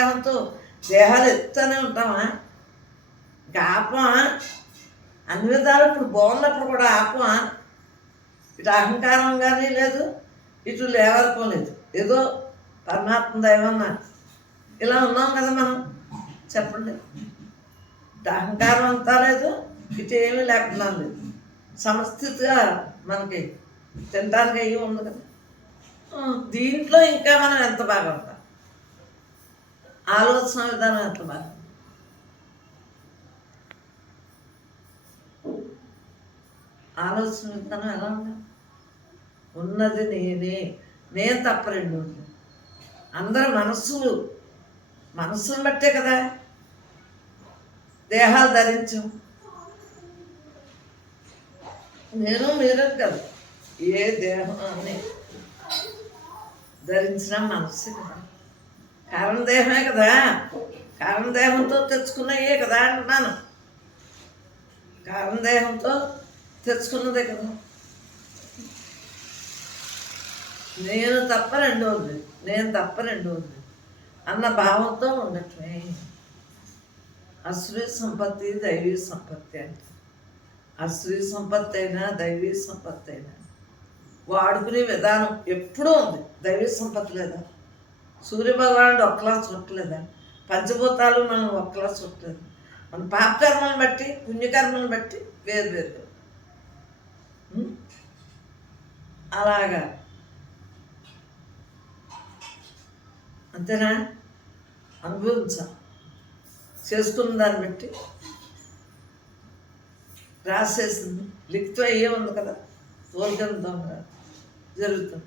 దేహంతో దేహాలు ఎత్తుతూనే ఉంటామా ఇంకా ఆపమా అన్ని విధాలు ఇప్పుడు బాగున్నప్పుడు కూడా ఆపమా ఇటు అహంకారం కానీ లేదు ఇటు లేవనుకోలేదు ఏదో పరమాత్మ దైవన్న ఇలా ఉన్నాం కదా మనం. చెప్పండి. ఇటు అహంకారం అంతా లేదు ఇటు ఏమీ లేకుండా లేదు సమస్థితిగా మనకి తినడానికి అయ్యి ఉంది కదా. దీంట్లో ఇంకా మనం ఎంత బాగా ఉంటాం ఆలోచన విధానం ఎంత బాగా ఆలోచన విధానం ఎలా ఉంది? ఉన్నది నేనే నేను తప్ప రెండు ఉంది. అందరు మనస్సులు మనస్సును బట్టే కదా దేహాలు ధరించం. నేను మీరు కదా ఏ దేహాన్ని ధరించిన మనస్సు కదా. కారణదేహమే కదా. కారణదేహంతో తెచ్చుకున్నయే కదా అంటున్నాను. కారణదేహంతో తెచ్చుకున్నదే కదా. నేను తప్ప రెండోది నేను తప్ప రెండోది అన్న భావంతో ఉండటమే. అశ్వీ సంపత్తి దైవీ సంపత్తి అంటే. అశ్వీ సంపత్తి అయినా దైవీ సంపత్తి అయినా. వాడుకునే విధానం ఎప్పుడూ ఉంది. దైవీ సంపత్తి లేదా? సూర్యభగవానుడు ఒక్కలా చుట్టలేదా పంచభూతాలు మనం ఒక్కలా చుట్టలేదు మన పాపకర్మలను బట్టి పుణ్యకర్మలను బట్టి వేరు వేరు అలాగా. అంతేనా? అనుభవించాం. చేసుకున్న దాన్ని బట్టి రాసేసింది. లిఖితం అయ్యే ఉంది కదా తోలుకొని జరుగుతుంది.